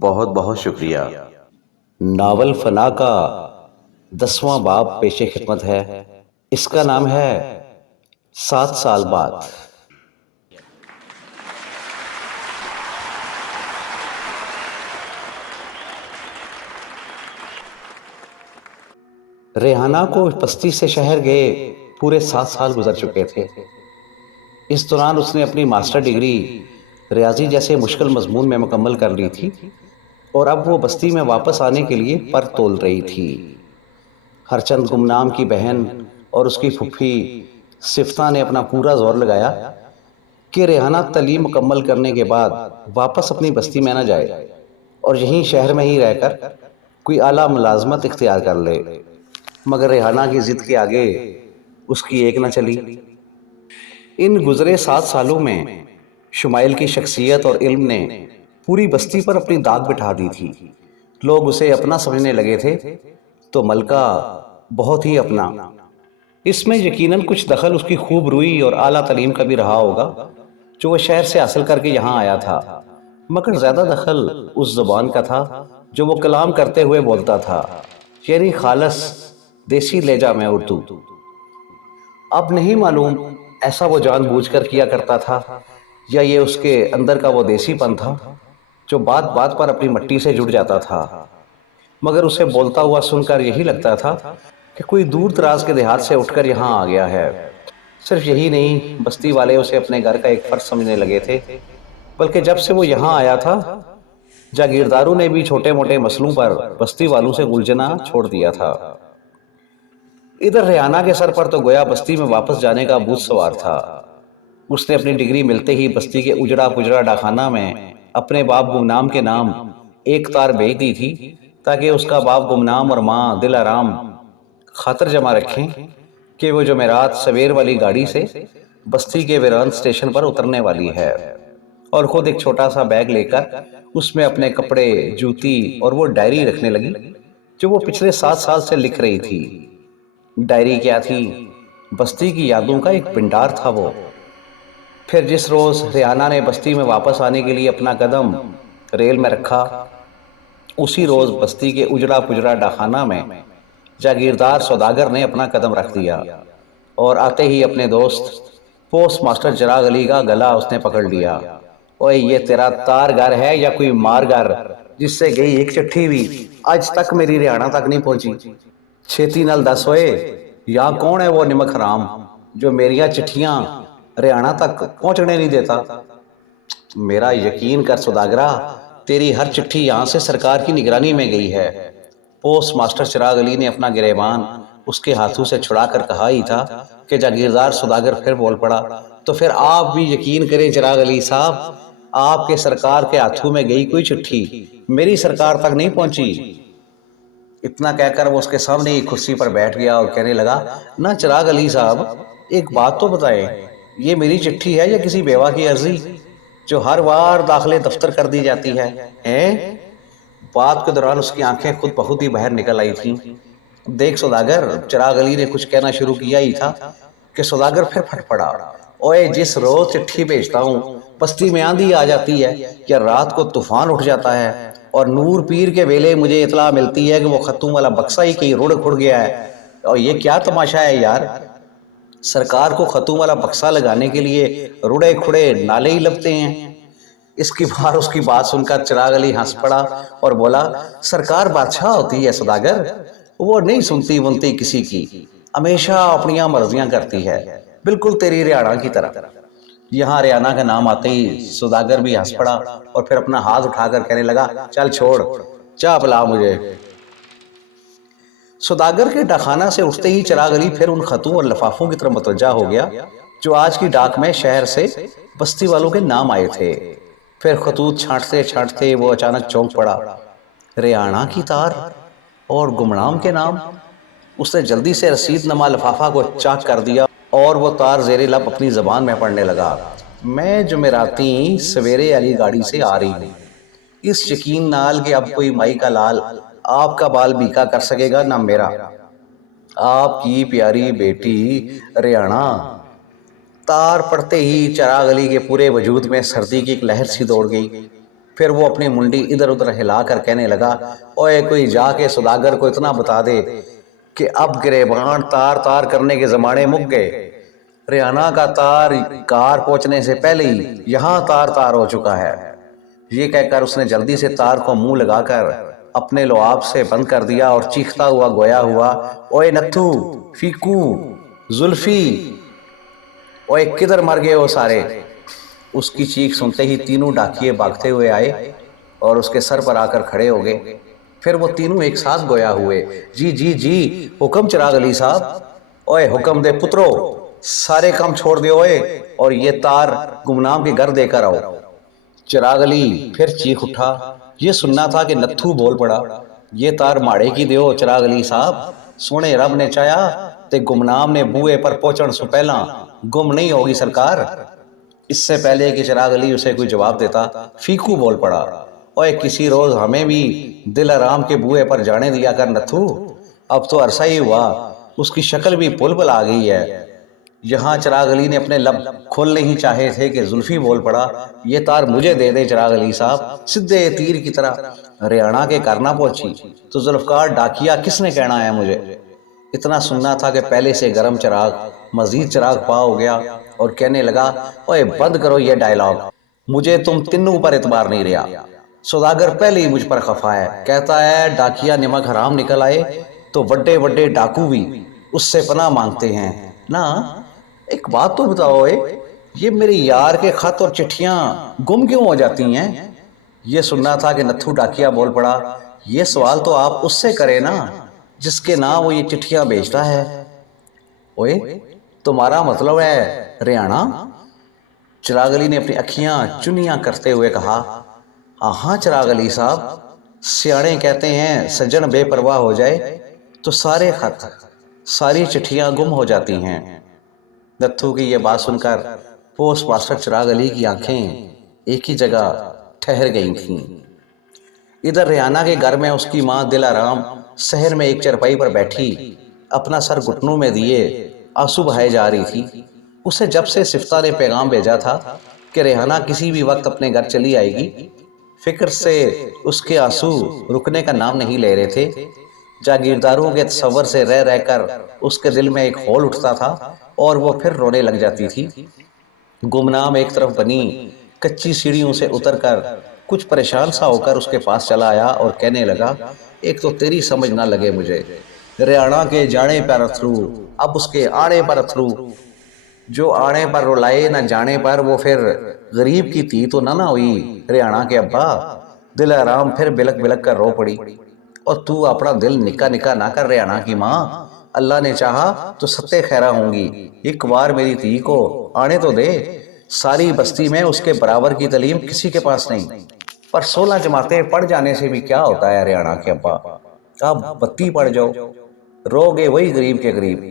بہت بہت شکریہ۔ ناول فنا کا 10واں باب پیش خدمت ہے۔ اس کا نام ہے 7 سال بعد۔ ریحانہ کو بستی سے شہر گئے پورے 7 سال گزر چکے تھے۔ اس دوران اس نے اپنی ماسٹر ڈگری ریاضی جیسے مشکل مضمون میں مکمل کر لی تھی اور اب وہ بستی میں واپس آنے کے لیے پر تول رہی تھی۔ ہرچند گمنام کی بہن اور اس کی پھپھی صفتہ نے اپنا پورا زور لگایا کہ ریحانہ تعلیم مکمل کرنے کے بعد واپس اپنی بستی میں نہ جائے اور یہیں شہر میں ہی رہ کر کوئی اعلیٰ ملازمت اختیار کر لے، مگر ریحانہ کی ضد کے آگے اس کی ایک نہ چلی۔ ان گزرے 7 سالوں میں شمائل کی شخصیت اور علم نے پوری بستی پر اپنی داغ بٹھا دی تھی۔ لوگ اسے اپنا سمجھنے لگے تھے تو ملکہ بہت ہی اپنا۔ اس میں یقیناً کچھ دخل اس کی خوب روئی اور اعلیٰ تعلیم کا بھی رہا ہوگا جو وہ شہر سے حاصل کر کے یہاں آیا تھا، مگر زیادہ دخل اس زبان کا تھا جو وہ کلام کرتے ہوئے بولتا تھا، یعنی خالص دیسی لہجہ میں اردو۔ اب نہیں معلوم ایسا وہ جان بوجھ کر کیا کرتا تھا یا یہ اس کے اندر کا وہ دیسی پن تھا جو بات بات پر اپنی مٹی سے جڑ جاتا تھا، مگر اسے بولتا ہوا سن کر یہی لگتا تھا کہ کوئی دور دراز کے دیہات سے اٹھ کر یہاں آ گیا ہے۔ صرف یہی نہیں، بستی والے اسے اپنے گھر کا ایک فرد سمجھنے لگے تھے، بلکہ جب سے وہ یہاں آیا تھا جاگیرداروں نے بھی چھوٹے موٹے مسئلوں پر بستی والوں سے الجھنا چھوڑ دیا تھا۔ ادھر ریحانہ کے سر پر تو گویا بستی میں واپس جانے کا بھوت سوار تھا۔ اس نے اپنی ڈگری ملتے ہی بستی کے اجڑا پجڑا ڈاکخانہ میں اپنے باپ گمنام کے نام ایک تار بھیج دی تھی تاکہ اس کا باپ گمنام اور ماں دل آرام خاطر جمع رکھیں کہ وہ جمعرات سویر والی گاڑی سے بستی کے ویران اسٹیشن پر اترنے والی ہے، اور خود ایک چھوٹا سا بیگ لے کر اس میں اپنے کپڑے، جوتی اور وہ ڈائری رکھنے لگی جو وہ پچھلے 7 سال سے لکھ رہی تھی۔ ڈائری کیا تھی؟ بستی کی یادوں کا ایک بھنڈار تھا وہ۔ پھر جس روز ریحانہ نے بستی میں واپس آنے کے لیے اپنا قدم ریل میں رکھا، اسی روز بستی کے اجڑا پجڑا ڈاکخانہ میں جاگیردار سوداگر نے اپنا قدم رکھ دیا اور آتے ہی اپنے دوست پوسٹ ماسٹر چراغ علی کا گلا اس نے پکڑ لیا۔ اوے یہ تیرا تار گھر ہے یا کوئی مار گھر جس سے گئی ایک چٹھی بھی آج تک میری ریحانہ تک نہیں پہنچی؟ چھیتی نال دس ہوئے یا کون ہے وہ نمک حرام جو میریاں چٹھیاں ریحانہ تک پہنچنے نہیں دیتا؟ میرا یقین کر سوداگرہ، تیری ہر چٹھی یہاں سے سرکار کی نگرانی میں گئی ہے۔ پوسٹ ماسٹر چراغ علی نے اپنا گریبان اس کے ہاتھوں سے چھڑا کر کہا ہی تھا کہ جاگیردار سوداگر پھر بول پڑا، تو پھر آپ بھی یقین کریں چراغ علی صاحب، آپ کے سرکار کے ہاتھوں میں گئی کوئی چٹھی میری سرکار تک نہیں پہنچی۔ اتنا کہہ کر وہ اس کے سامنے ہی کرسی پر بیٹھ گیا اور کہنے لگا، نہ چراغ علی صاحب، ایک بات تو بتائیں، یہ میری چٹھی ہے یا کسی بیوہ کی عرضی جو ہر وار داخلے دفتر کر دی جاتی ہے؟ بات کے دوران اس کی آنکھیں خود بخود ہی باہر نکل آئی تھیں۔ دیکھ سوداگر، چراغ علی نے کچھ کہنا شروع کیا ہی تھا کہ سوداگر پھر پھٹ پڑا، اوے جس روز چٹھی بھیجتا ہوں بستی میں آندھی آ جاتی ہے یا رات کو طوفان اٹھ جاتا ہے اور نور پیر کے ویلے مجھے اطلاع ملتی ہے کہ وہ خطوں والا بکسا ہی کہیں رڑ کھڑ گیا ہے۔ اور یہ کیا تماشا ہے یار، سرکار کو خطوں والا بکسا لگانے کے لیے رڑے کھڑے نالے ہی لبتے ہیں۔ اس کی بات سن کر چراغ علی ہنس پڑا اور بولا، سرکار بادشاہ ہوتی ہے سوداگر، وہ نہیں سنتی ونتی کسی کی، ہمیشہ اپنیاں مرضیاں کرتی ہے، بالکل تیری ریحانہ کی طرح۔ یہاں ریحانہ کا نام آتے ہی سوداگر بھی ہنس پڑا اور پھر اپنا ہاتھ اٹھا کر کہنے لگا، چل چھوڑ، چاہ پلا مجھے۔ سوداگر کے ڈاکخانہ سے اٹھتے ہی چراغ علی پھر ان خطوں اور لفافوں کی طرف متوجہ ہو گیا جو آج کی ڈاک میں شہر سے بستی والوں کے نام آئے تھے۔ پھر خطوط چھانٹتے چھانٹتے وہ اچانک چونک پڑا، ریحانہ کی تار اور گمنام کے نام۔ اس نے جلدی سے رسید نما لفافہ کو چاک کر دیا اور وہ تار زیر لب اپنی زبان میں پڑھنے لگا، میں جمعراتی سویرے والی گاڑی سے آ رہی ہوں، اس یقین نال کہ اب کوئی مائی کا لال آپ کا بال بیکا کر سکے گا نہ میرا، آپ کی پیاری بیٹی ریحانہ۔ تار پڑھتے ہی چراغ علی کے پورے وجود میں سردی کی ایک لہر سی دوڑ گئی، پھر وہ اپنی منڈی ادھر ادھر ہلا کر کہنے لگا، اوے کوئی جا کے سوداگر کو اتنا بتا دے کہ اب گریبان تار تار کرنے کے زمانے مک گئے، ریانہ کا تار کار پہنچنے سے پہلے ہی یہاں تار تار ہو چکا ہے۔ یہ کہہ کر اس نے جلدی سے تار کو منہ لگا کر اپنے لعاب سے بند کر دیا اور چیختا ہوا گویا ہوا، اوے نتھو، فیکو، زلفی، اوے کدھر مر گئے ہو سارے؟ اس کی چیخ سنتے ہی تینوں ڈاکیے بھاگتے ہوئے آئے اور اس کے سر پر آ کر کھڑے ہو گئے۔ پھر وہ تینوں ایک ساتھ گویا ہوئے، جی جی جی، حکم چراغ علی صاحب، اوے حکم دے پترو، سارے کام چھوڑ دے ہوئے اور یہ تار گمنام کے گھر دے کر آؤ۔ چراغ علی پھر چیخ اٹھا۔ یہ سننا تھا کہ نتھو بول پڑا، یہ تار ماڑے کی دیو چراغ علی صاحب، سونے رب نے چاہیا تے گمنام نے بوئے پر پہنچن سو پہلا گم نہیں ہوگی سرکار۔ اس سے پہلے کہ چراغ علی اسے کوئی جواب دیتا، فیکو بول پڑا، اوے کسی روز ہمیں بھی دل آرام کے بوئے پر جانے دیا کر نتھو، اب تو عرصہ ہی ہوا، اس کی شکل بھی پل پل آ گئی ہے۔ یہاں چراغ علی نے اپنے لب کھولنے ہی چاہے تھے کہ زلفی بول پڑا، یہ تار مجھے دے دے چراغ علی صاحب، سدھے تیر کی طرح ریانہ کے گھر نہ پہنچی تو ذوالفقار ڈاکیا کس نے کہنا ہے مجھے؟ اتنا سننا تھا کہ پہلے سے گرم چراغ مزید چراغ پا ہو گیا اور کہنے لگا، اوے بند کرو یہ ڈائلاگ، مجھے تم تنوں پر اعتبار نہیں رہا، سوداگر پہلے ہی مجھ پر خفا ہے، کہتا ہے ڈاکیا نمک حرام نکل آئے تو وڈے وڈے ڈاکو بھی اس سے پناہ مانگتے ہیں نا۔ ایک بات تو بتاؤ، یہ میرے یار کے خط اور چٹھیاں گم کیوں ہو جاتی ہیں؟ یہ سننا تھا کہ نتھو ڈاکیا بول پڑا، یہ سوال تو آپ اس سے کرے نا جس کے نام وہ یہ چٹھیاں بھیجتا ہے۔ اوے تمہارا مطلب ہے ریانہ؟ چراغ علی نے اپنی اکھیاں چنیاں کرتے ہوئے کہا، ہاں چراغ علی صاحب، سیانے کہتے ہیں سجن بے پرواہ ہو جائے تو سارے خط ساری چٹھیاں گم ہو جاتی ہیں۔ نتھو کی یہ بات سن کر پوسٹ ماسٹر چراغ علی کی آنکھیں ایک ہی جگہ ٹھہر گئی تھیں۔ ادھر ریانہ کے گھر میں اس کی ماں دل آرام شہر میں ایک چرپائی پر بیٹھی اپنا سر گھٹنوں میں دیے آنسو بہائے جا رہی تھی۔ اسے جب سے صفتہ نے پیغام بھیجا تھا کہ ریحانہ کسی بھی وقت اپنے گھر چلی آئے گی، فکر سے اس کے آنسو رکنے کا نام نہیں لے رہے تھے۔ جاگیرداروں کے تصور سے رہ رہ کر اس کے دل میں ایک ہول اٹھتا تھا اور وہ پھر رونے لگ جاتی تھی۔ گمنام ایک طرف بنی کچی سیڑھیوں سے اتر کر کچھ پریشان سا ہو کر اس کے پاس چلا آیا اور کہنے لگا، ایک تو تیری سمجھ نہ لگے مجھے، ریانہ کے جانے پر اتھرو، اب اس کے آنے پر اتھرو، جو آنے پر رلائے نہ جانے پر وہ پھر غریب کی تھی تو نہ ہوئی ریانہ کے ابا۔ دل آرام پھر بلک بلک کر رو پڑی، اور تو اپنا دل نکا نکا نہ کر ریانہ کی ماں، اللہ نے چاہا تو ستے خیرہ ہوں گی، ایک بار میری تھی کو آنے تو دے، ساری بستی میں اس کے برابر کی تعلیم کسی کے پاس نہیں، پر 16 جماعتیں پڑھ جانے سے بھی کیا ہوتا ہے ریانہ کے ابا، اب 32 پڑھ جاؤ، رو گے وہی غریب کے غریب۔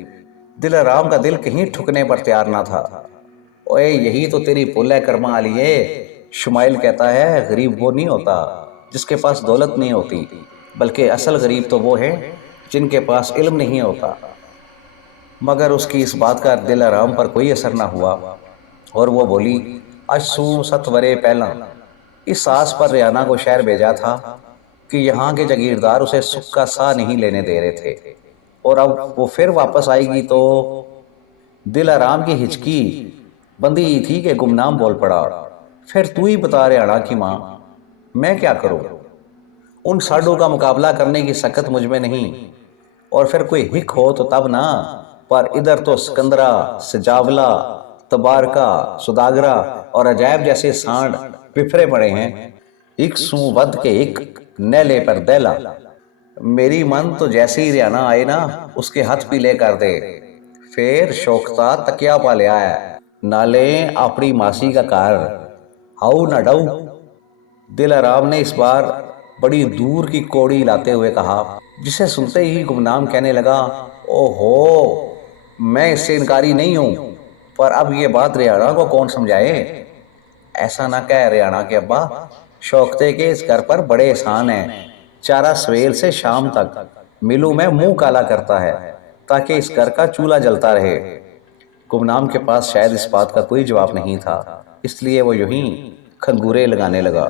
دل آرام کا دل کہیں ٹھکنے پر تیار نہ تھا۔ اوے یہی تو تیری پل ہے کرما علیے، شمائل کہتا ہے غریب وہ نہیں ہوتا جس کے پاس دولت نہیں ہوتی، بلکہ اصل غریب تو وہ ہیں جن کے پاس علم نہیں ہوتا۔ مگر اس کی اس بات کا دل آرام پر کوئی اثر نہ ہوا اور وہ بولی، آج سوں 7 ورے پہلا اس آس پر ریانہ کو شہر بھیجا تھا کہ یہاں کے جاگیردار اسے سکھ کا سا نہیں لینے دے رہے تھے، اور اب وہ پھر واپس آئے گی تو۔ دل آرام کی ہچکی بندی ہی تھی کہ گمنام بول پڑا، پھر تو ہی بتا ریانہ کی ماں، میں کیا کروں؟ ان ساڈوں کا مقابلہ کرنے کی سکت مجھ میں نہیں، اور پھر کوئی ہک ہو تو تب نہ، پر ادھر تو سکندرا، سجاولا، تبارکا، سداگرا اور عجائب جیسے سانڈ بفرے پڑے ہیں، ایک سوں ود کے ایک نیلے پر دیلا۔ میری من تو جیسے ہی ریانہ آئے نا اس کے ہاتھ بھی لے کر دے، پھر شوکتا تکیا پا لیا ہے، نالے اپنی ماسی کا کار ہاؤ نہ ڈاؤ۔ دل آرام نے اس بار بڑی دور کی کوڑی لاتے ہوئے کہا، جسے سنتے ہی گمنام کہنے لگا، او ہو، میں اس سے انکاری نہیں ہوں، پر اب یہ بات ریانہ کو کون سمجھائے؟ ایسا نہ کہہ ریانہ کے ابا، شوکتے کے اس گھر پر بڑے احسان ہیں، چارہ سویل سے شام تک ملوں میں منہ کالا کرتا ہے تاکہ اس گھر کا چولہا جلتا رہے۔ گمنام کے پاس شاید اس بات کا کوئی جواب نہیں تھا، اس لیے وہ یوں ہی کھنگورے لگانے لگا۔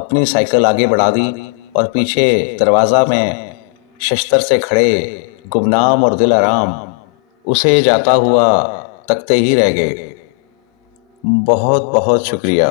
اپنی سائیکل آگے بڑھا دی اور پیچھے دروازہ میں ششتر سے کھڑے گمنام اور دل آرام اسے جاتا ہوا تکتے ہی رہ گئے۔ بہت بہت شکریہ۔